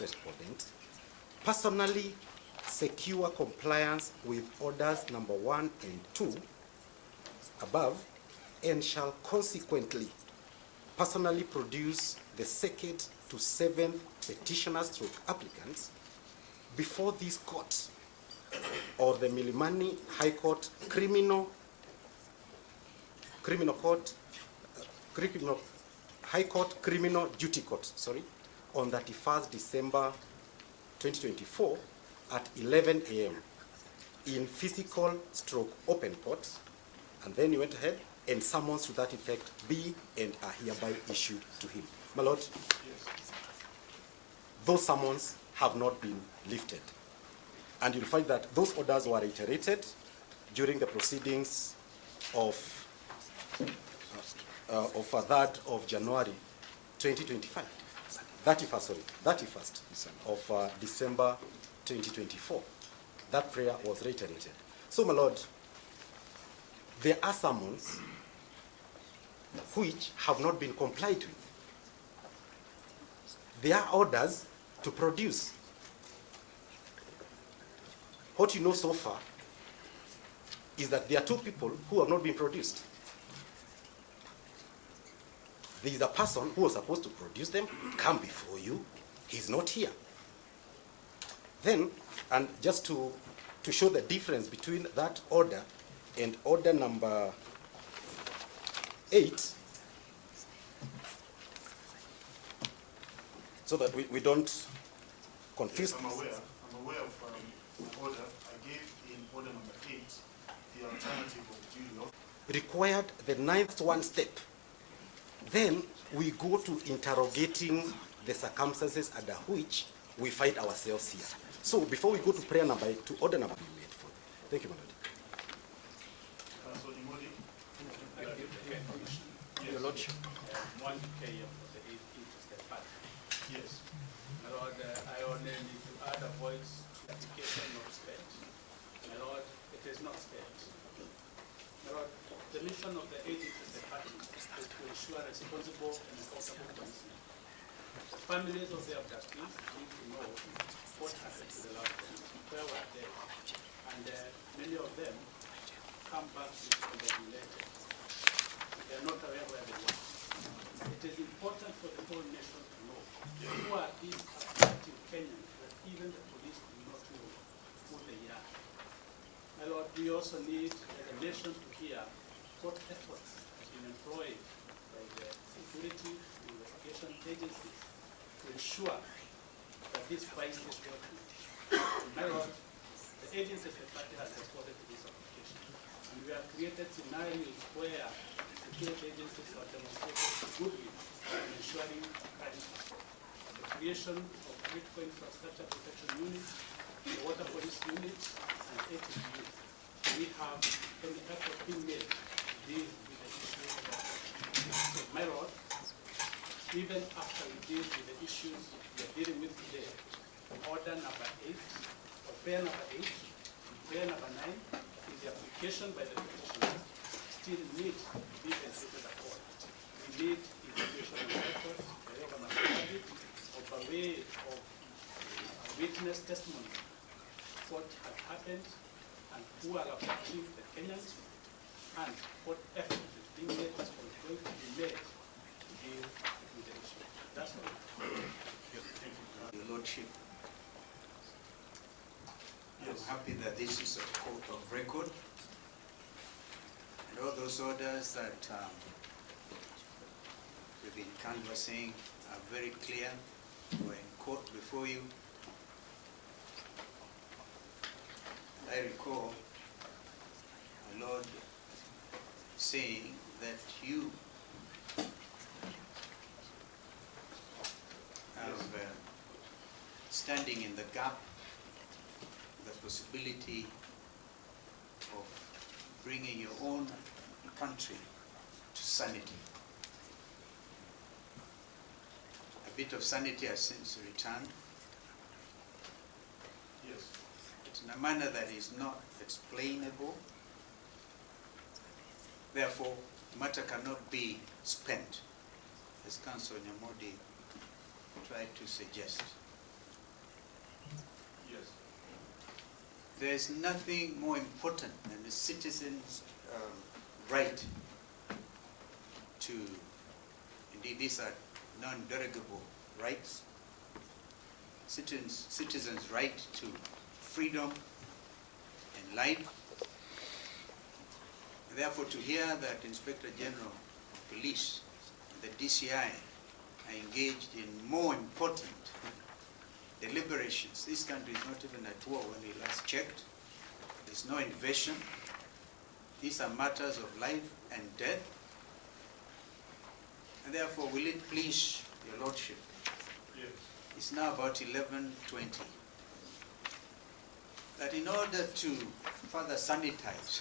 respondent personally secure compliance with orders number 1 and 2 above, and shall consequently personally produce the 2nd to 7th petitioners stroke applicants before this court or the Milimani High Court High Court Criminal Duty Court, on 31st December 2024 at 11 a.m. in physical stroke open court. And then he went ahead and summons to that effect be and are hereby issued to him. My Lord, those summons have not been lifted. And you'll find that those orders were reiterated during the proceedings of 3rd of January 2025. 31st of December 2024. That prayer was reiterated. So, my Lord, there are summons which have not been complied with. There are orders to produce. What you know so far is that there are 2 people who have not been produced. There is a person who was supposed to produce them, come before you, he's not here. Then, and just to show the difference between that order and order number 8, so that we don't confuse. Yes, I'm aware of the order I gave in order number 8, the alternative of duty required the 9th one step. Then we go to interrogating the circumstances under which we find ourselves here. So before we go to prayer number 8, to order number 8. Thank you, my Lord. Your Lordship, 1K of the 8th interested party. Yes. My Lord, I only need to add a voice to application not spent. My Lord, it is not spent. My Lord, the mission of the 8th interested party is to ensure responsible and enforceable policing. The families of the abductees need to know what happened to the loved ones, where were they, and many of them come back discombobulated. They are not aware where they were. It is important for the whole nation to know who are these abducted Kenyans that even the police do not know who they are. My Lord, we also need as a nation to hear what efforts have been employed by the security and investigation agencies to ensure that this vice is working. My Lord, the agency secretary has responded to this application, and we have created scenarios where security agencies have demonstrated goodwill in ensuring crime. The creation of critical infrastructure protection units, the water police units, and ATU. We have any effort being made to deal with the issues of abduction. My Lord, even after we deal with the issues we are dealing with today, order number 8, or prayer number 8, and prayer number 9, is the application by the petitioners still need to be considered upon. We need evaluation of records, of a way of witness testimony, what has happened, and who are abducting the Kenyans, and what effort is being made or is going to be made to deal with the issue. That's all. Your Lordship, I'm happy that this is a court of record, and all those orders that we've been canvassing are very clear. We're in court before you. I recall my Lord saying that you have standing in the gap, the possibility of bringing your own country to sanity. A bit of sanity has since returned. Yes. It's in a manner that is not explainable. Therefore, the matter cannot be spent, as Councillor Nyamodi tried to suggest. there's nothing more important than the citizens' right to, indeed these are non-derogable rights, citizens' right to freedom and life. And therefore, to hear that Inspector General of Police and the DCI are engaged in more important deliberations. This country is not even at war when we last checked. There's no invasion. These are matters of life and death. And therefore, will it please your Lordship? Yes. It's now about 11:20. That in order to further sanitize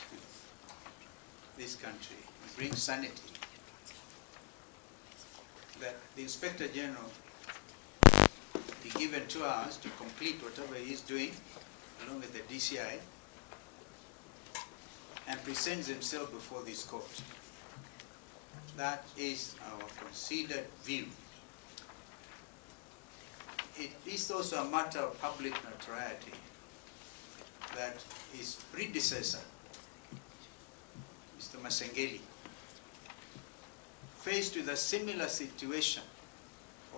this country and bring sanity, that the Inspector General be given 2 hours to complete whatever he is doing, along with the DCI, and presents himself before this court. That is our considered view. It is also a matter of public notoriety that his predecessor, Mr. Masengeli, faced with a similar situation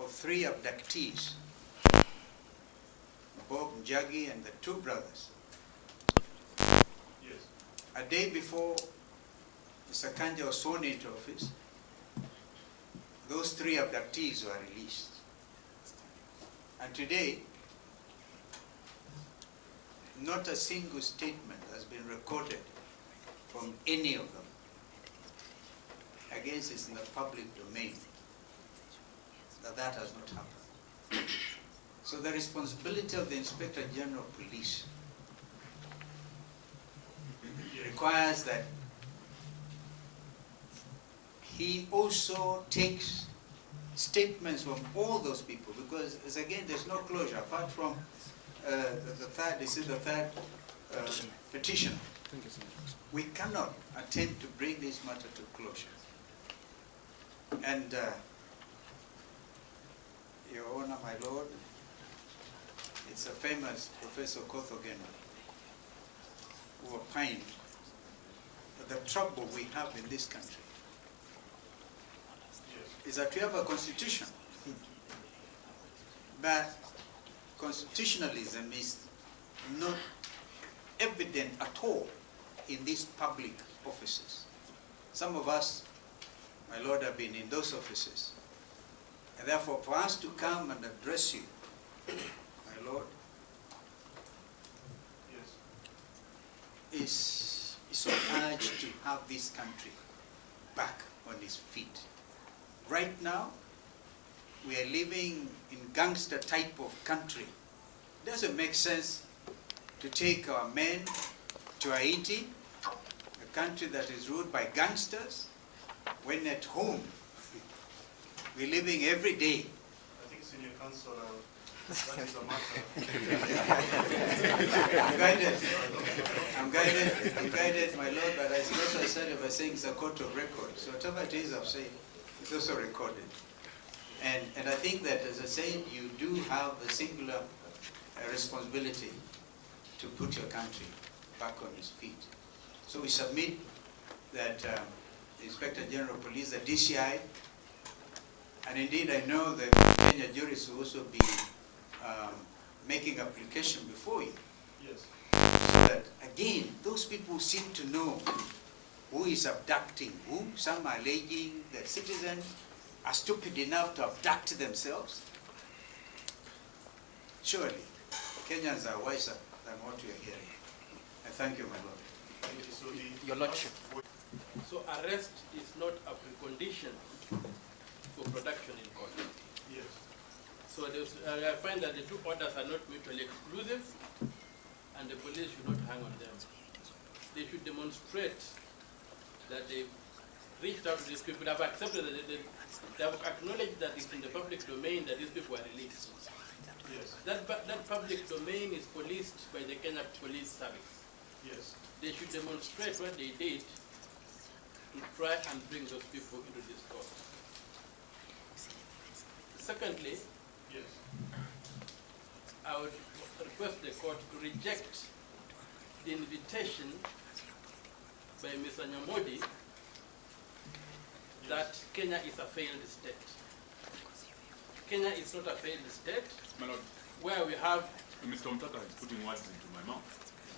of 3 abductees, Bob Njagi and the 2 brothers. Yes. A day before Mr. Kanja was sworn into office, those 3 abductees were released. And today, not a single statement has been recorded from any of them. Against it's in the public domain that has not happened. So the responsibility of the Inspector General of Police requires that he also takes statements from all those people, because as again there's no closure apart from the third petition. We cannot attempt to bring this matter to closure. And Your Honor, my Lord, it's a famous Professor Kothogen who opined that the trouble we have in this country is that we have a constitution, but constitutionalism is not evident at all in these public offices. Some of us, my Lord, have been in those offices. And therefore, for us to come and address you, my Lord, Yes. is so urged to have this country back on its feet. Right now, we are living in gangster type of country. It doesn't make sense to take our men to Haiti, a country that is ruled by gangsters, when at home we're living every day. I think Senior Counsel, that is a matter. I'm guided, my Lord, but as also I said, if I saying it's a court of record, so whatever it is I've said, it's also recorded. And I think that, as I said, you do have a singular responsibility to put your country back on its feet. So we submit that the Inspector General of Police, the DCI, and indeed I know the Kenya jurists will also be making application before you. Yes. So that, again, those people seem to know who is abducting who. Some are alleging that citizens are stupid enough to abduct themselves. Surely, Kenyans are wiser than what we are hearing. I thank you, my Lord. Thank you. So Your Lordship. So arrest is not a precondition for production in court. Yes. So I find that the 2 orders are not mutually exclusive, and the police should not hang on them. They should demonstrate that they've reached out to these people, have accepted that they have acknowledged that it's in the public domain that these people are released. Yes. That public domain is policed by the Kenya Police Service. Yes. They should demonstrate what they did to try and bring those people into this court. Secondly, Yes. I would request the court to reject the invitation by Mr. Nyamodi that Kenya is a failed state. Kenya is not a failed state, My Lord, where we have... Mr. Omtata is putting words into my mouth.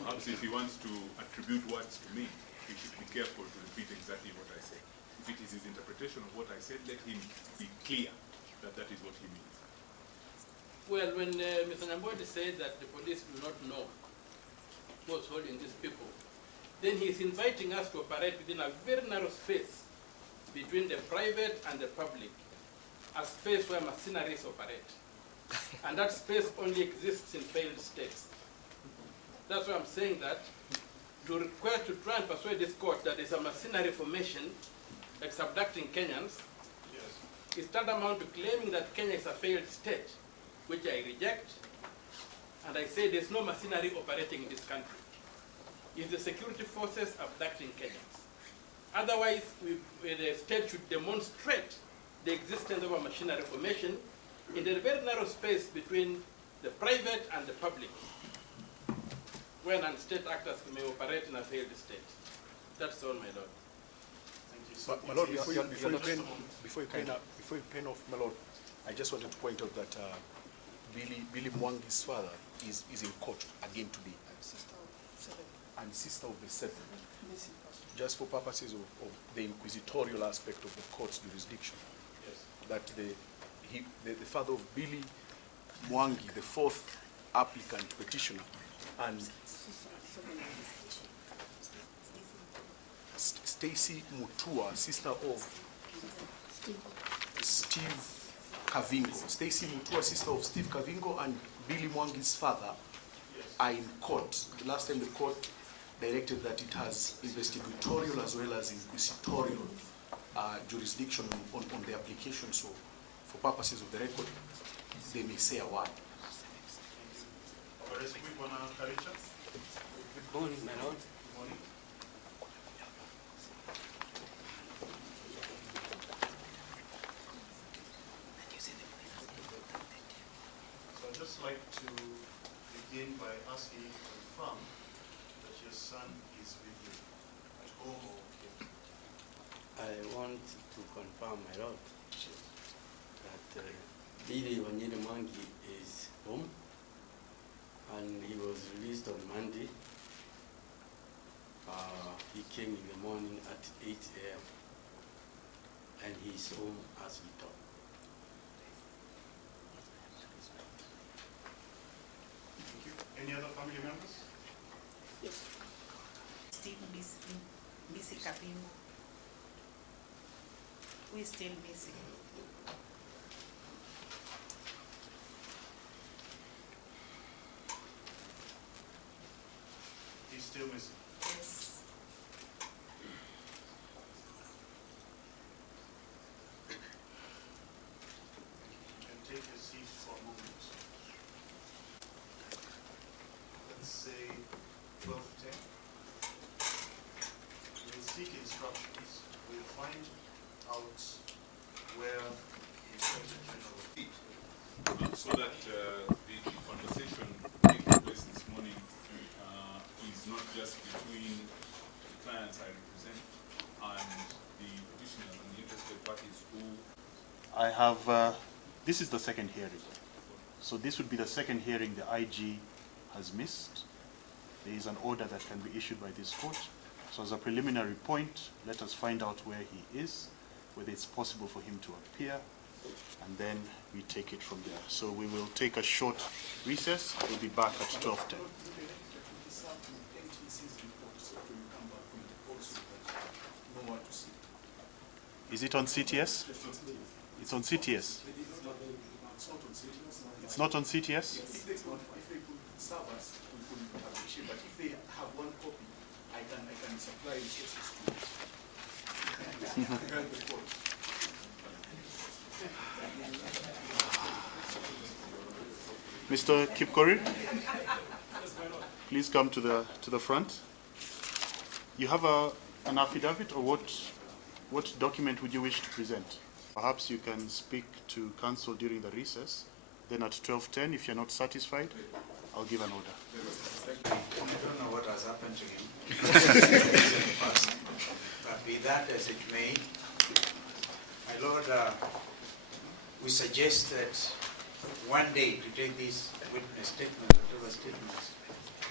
Perhaps if he wants to attribute words to me, he should be careful to repeat exactly what I said. If it is his interpretation of what I said, let him be clear that that is what he means. Well, when Mr. Nyamodi said that the police do not know who was holding these people, then he's inviting us to operate within a very narrow space between the private and the public, a space where mercenaries operate. And that space only exists in failed states. That's why I'm saying that to request to try and persuade this court that there's a mercenary formation like abducting Kenyans is tantamount to claiming that Kenya is a failed state, which I reject. And I say there's no mercenary operating in this country. It's the security forces abducting Kenyans. Otherwise, the state should demonstrate the existence of a machinery formation in the very narrow space between the private and the public, when state actors may operate in a failed state. That's all, my lord. Thank you. But, my lord, before you pen off, my lord, I just wanted to point out that Billy Mwangi's father is in court again today. And sister of the seven. Just for purposes of the inquisitorial aspect of the court's jurisdiction. Yes. That the father of Billy Mwangi, the fourth applicant petitioner, and Stacy Mutua, sister of Steve Kavingo. Stacy Mutua, sister of Steve Kavingo, and Billy Mwangi's father are in court. The last time the court directed that it has investigatorial as well as inquisitorial jurisdiction on the application. So, for purposes of the record, they may say a word. Good morning, my lord. Good morning. So I'd just like to begin by asking you to confirm that your son is with you at home or here. I want to confirm, my lord, that Billy Mwangi is home, and he was released on Monday. He came in the morning at 8 a.m. and he's home as we talk. Thank you. Any other family members? Still missing Kapingo. We're still missing. He's still missing. Yes. You can take your seat for a moment. Let's say 12:10. We'll seek instructions. We'll find out where the Inspector General will be. So that the conversation taking place this morning is not just between the clients I represent and the petitioners and the interested parties who... I have, this is the second hearing. So this would be the second hearing the IG has missed. There is an order that can be issued by this court. So as a preliminary point, let us find out where he is, whether it's possible for him to appear, and then we take it from there. So we will take a short recess. We'll be back at 12:10. Is it on CTS? It's on CTS. It's not on CTS? If they serve us, we could appreciate, but if they have one copy, I can supply resources to you. Mr. Kipkorir, please come to the front. You have an affidavit, or what document would you wish to present? Perhaps you can speak to counsel during the recess Then at 12:10, if you're not satisfied, I'll give an order. I don't know what has happened to him. But be that as it may, my Lord, we suggest that one day to take these witness statements, whatever statements,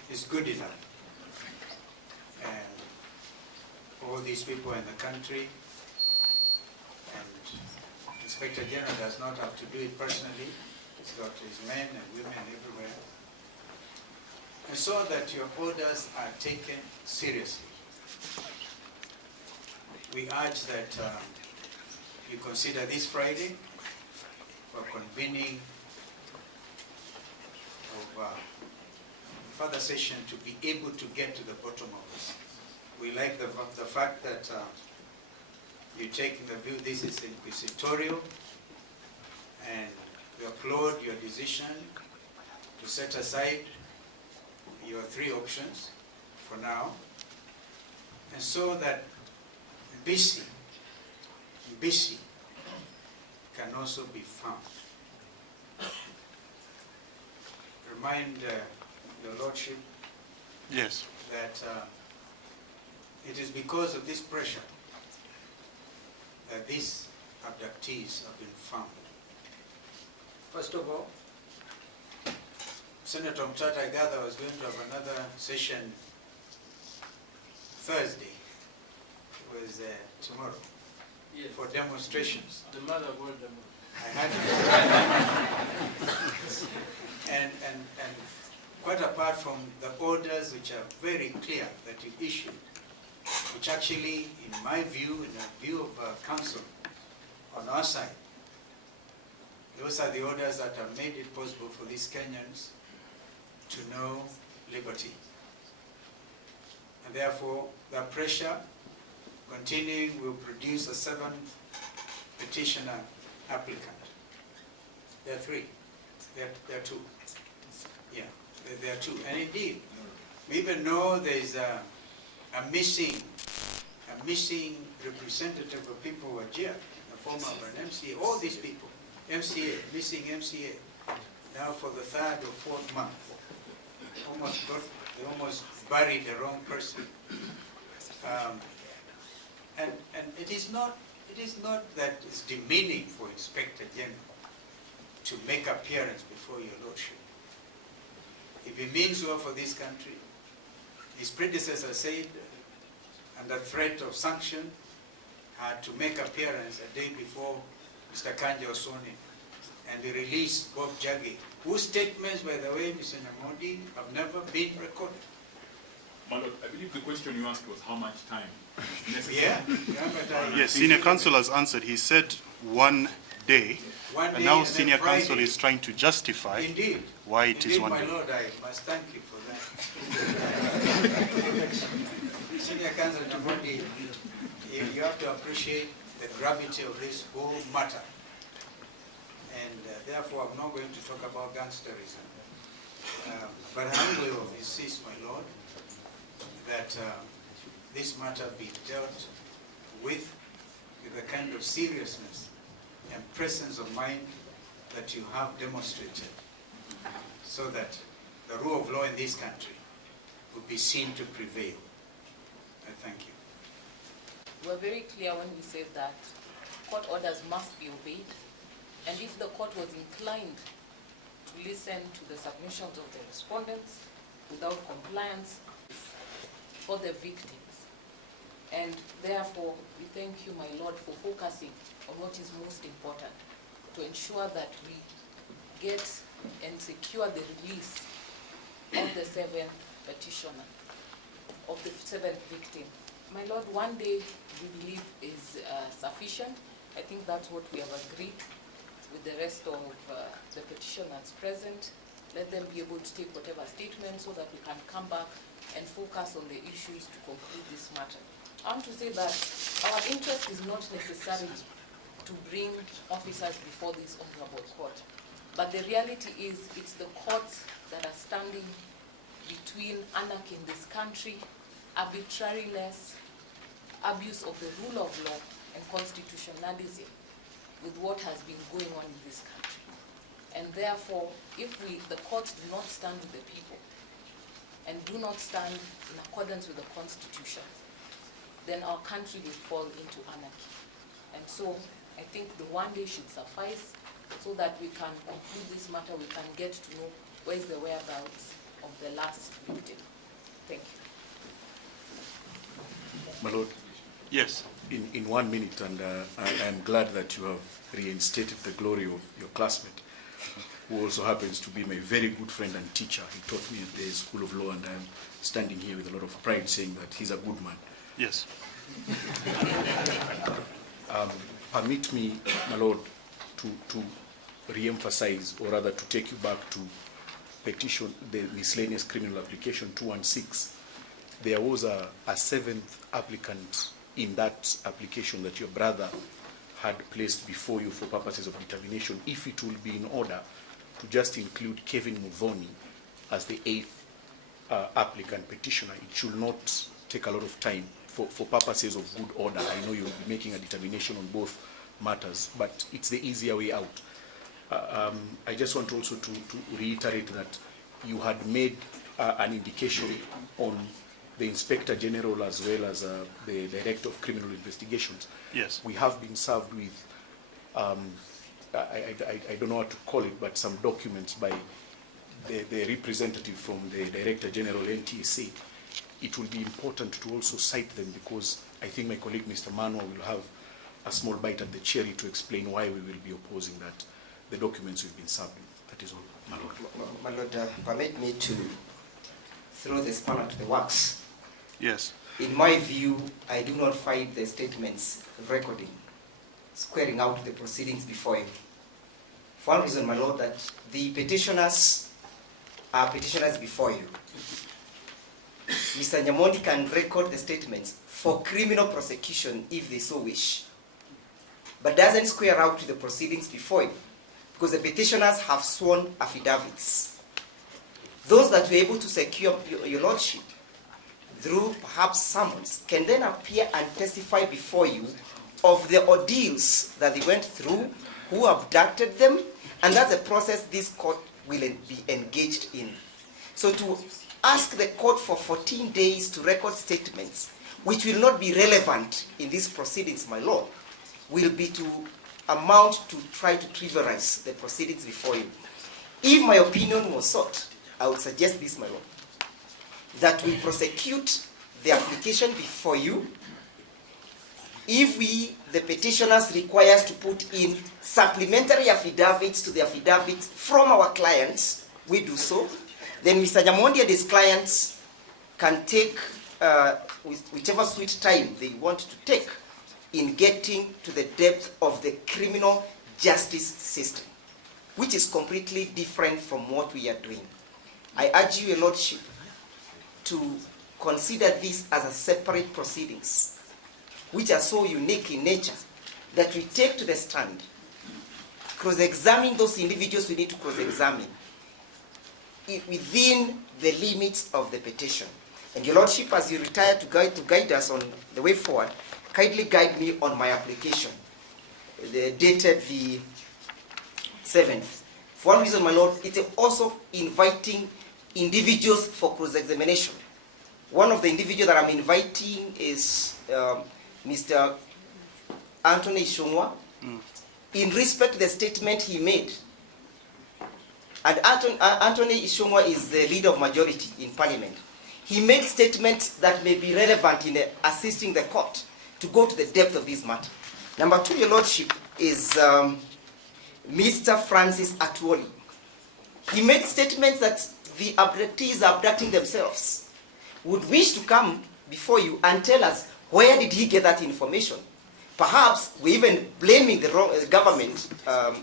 is good enough. And all these people in the country, and Inspector General does not have to do it personally. He's got his men and women everywhere. And so that your orders are taken seriously. We urge that you consider this Friday for convening of further session to be able to get to the bottom of this. We like the fact that you're taking the view this is inquisitorial, and we applaud your decision to set aside your 3 options for now, and so that BC can also be found. Remind your Lordship Yes. that it is because of this pressure that these abductees have been found. First of all, Senator Mtata, I gather, was going to have another session Thursday. It was tomorrow. Yes. For demonstrations. The mother called them. I had and quite apart from the orders which are very clear that you issued, which actually, in my view, in the view of council on our side, those are the orders that have made it possible for these Kenyans to know liberty. And therefore, the pressure continuing will produce a 7th petitioner applicant. There are 3. There are 2. Yeah, there are 2. And indeed, we even know there is a missing representative of people who are here, the former of an MCA, all these people, MCA, missing MCA, now for the 3rd or 4th month. They almost buried the wrong person. And it is not that it's demeaning for Inspector General to make appearance before your Lordship. If it means well for this country, his predecessor said, under threat of sanction, had to make appearance a day before Mr. Kanja was sworn in. And they released Bob Jaggi, whose statements, by the way, Mr. Namodi, have never been recorded. My Lord, I believe the question you asked was how much time is necessary. Yeah. Yes, Senior Counsel has answered. He said 1 day, and now Senior Counsel is trying to justify why it is 1 day. My Lord, I must thank you for that. Senior Counsel Namodi, you have to appreciate the gravity of this whole matter. And therefore, I'm not going to talk about gangsterism. But I will insist, my Lord, that this matter be dealt with the kind of seriousness and presence of mind that you have demonstrated, so that the rule of law in this country will be seen to prevail. I thank you. We're very clear when we said that court orders must be obeyed, and if the court was inclined to listen to the submissions of the respondents without compliance for the victims. And therefore, we thank you, my Lord, for focusing on what is most important, to ensure that we get and secure the release of the 7th petitioner, of the 7th victim. My Lord, 1 day we believe is sufficient. I think that's what we have agreed with the rest of the petitioners present. Let them be able to take whatever statement so that we can come back and focus on the issues to conclude this matter. I want to say that our interest is not necessarily to bring officers before this honorable court, but the reality is it's the courts that are standing between anarchy in this country, arbitrariness, abuse of the rule of law, and constitutionalism with what has been going on in this country. And therefore, if the courts do not stand with the people and do not stand in accordance with the Constitution, then our country will fall into anarchy. And so I think the one day should suffice so that we can conclude this matter, we can get to know where is the whereabouts of the last victim. Thank you. My Lord, Yes. in 1 minute, and I'm glad that you have reinstated the glory of your classmate, who also happens to be my very good friend and teacher. He taught me at the School of Law, and I'm standing here with a lot of pride saying that he's a good man. Yes. Permit me, my Lord, to re-emphasize, or rather to take you back to petition, the miscellaneous criminal application 216. There was a seventh applicant in that application that your brother had placed before you for purposes of determination. If it will be in order to just include Kevin Muthoni as the eighth applicant petitioner, it should not take a lot of time for purposes of good order. I know you'll be making a determination on both matters, but it's the easier way out. I just want also to reiterate that you had made an indication on the Inspector General as well as the Director of Criminal Investigations. Yes. We have been served with, I don't know what to call it, but some documents by the representative from the Director General NTSA. It will be important to also cite them, because I think my colleague Mr. Manwa will have a small bite at the cherry to explain why we will be opposing that, the documents we've been served with. That is all, my Lord. My Lord, permit me to throw the spanner to the works. Yes. In my view, I do not find the statements recording, squaring out the proceedings before you. For one reason, my Lord, that the petitioners are petitioners before you. Mr. Nyamondi can record the statements for criminal prosecution if they so wish, but doesn't square out to the proceedings before you, because the petitioners have sworn affidavits. Those that were able to secure your lordship through perhaps summons can then appear and testify before you of the ordeals that they went through, who abducted them, and that's a process this court will be engaged in. So to ask the court for 14 days to record statements which will not be relevant in these proceedings, my Lord, will be to amount to try to trivialize the proceedings before you. If my opinion was sought, I would suggest this, my Lord, that we prosecute the application before you. If the petitioners, require us to put in supplementary affidavits to the affidavits from our clients, we do so. Then Mr. Nyamondi and his clients can take whichever sweet time they want to take in getting to the depth of the criminal justice system, which is completely different from what we are doing. I urge you, Your Lordship, to consider this as a separate proceedings, which are so unique in nature that we take to the stand, cross-examine those individuals we need to cross-examine within the limits of the petition. And Your Lordship, as you retire to guide us on the way forward, kindly guide me on my application, dated the 7th. For one reason, my Lord, it's also inviting individuals for cross-examination. One of the individuals that I'm inviting is Mr. Anthony Ishongwa, in respect to the statement he made. And Anthony Ishongwa is the leader of majority in Parliament. He made statements that may be relevant in assisting the court to go to the depth of this matter. Number two, Your Lordship, is Mr. Francis Atuoli. He made statements that the abductees are abducting themselves. Would wish to come before you and tell us where did he get that information. Perhaps we're even blaming the wrong government. My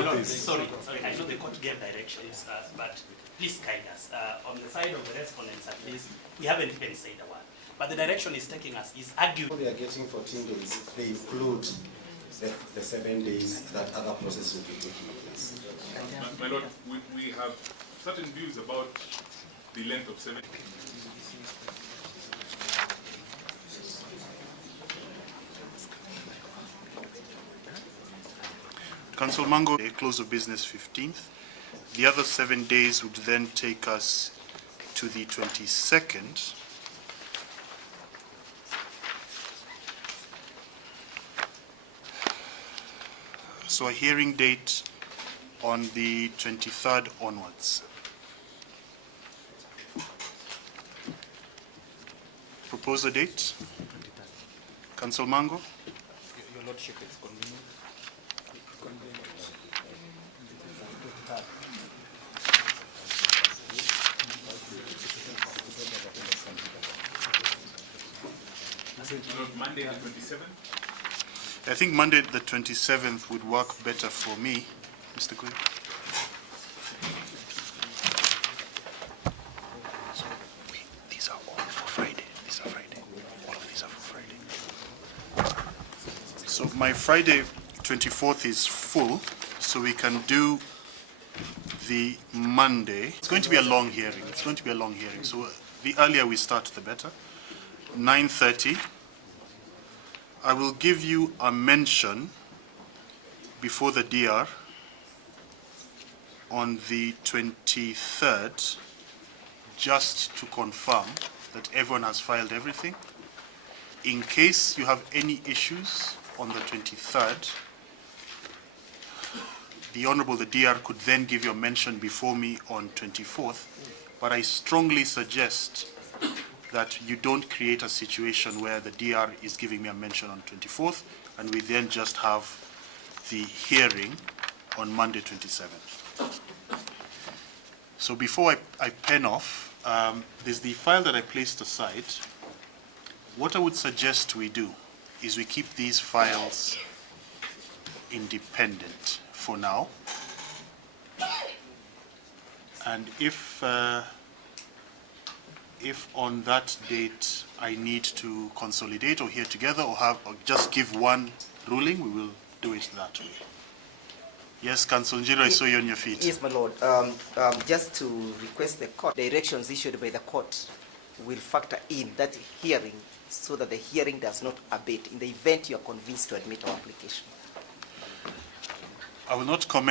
Lord, sorry, I know the court gave directions, but please guide us. On the side of the respondents, at least, we haven't even said a word. But the direction is taking us is arguing. We are getting 14 days. They include the 7 days that other processes will be taking place. My Lord, we have certain views about the length of 7 days. Council Mango, a close of business 15th. The other 7 days would then take us to the 22nd. So a hearing date on the 23rd onwards. Propose a date. Council Mango. Your Lordship, it's convenient. Monday the 27th? I think Monday the 27th would work better for me, Mr. Kui. So these are all for Friday. These are Friday. All of these are for Friday. So my Friday 24th is full, so we can do the Monday. It's going to be a long hearing. It's going to be a long hearing. So the earlier we start, the better. 9:30. I will give you a mention before the DR on the 23rd, just to confirm that everyone has filed everything. In case you have any issues on the 23rd, the Honorable the DR could then give you a mention before me on 24th, but I strongly suggest that you don't create a situation where the DR is giving me a mention on 24th and we then just have the hearing on Monday 27th. So before I pen off, there's the file that I placed aside. What I would suggest we do is we keep these files independent for now. And if on that date I need to consolidate or hear together or just give one ruling, we will do it that way. Yes, Council Njiro, I saw you on your feet. Yes, my lord. Just to request the court, directions issued by the court will factor in that hearing so that the hearing does not abate in the event you are convinced to admit our application. I will not comment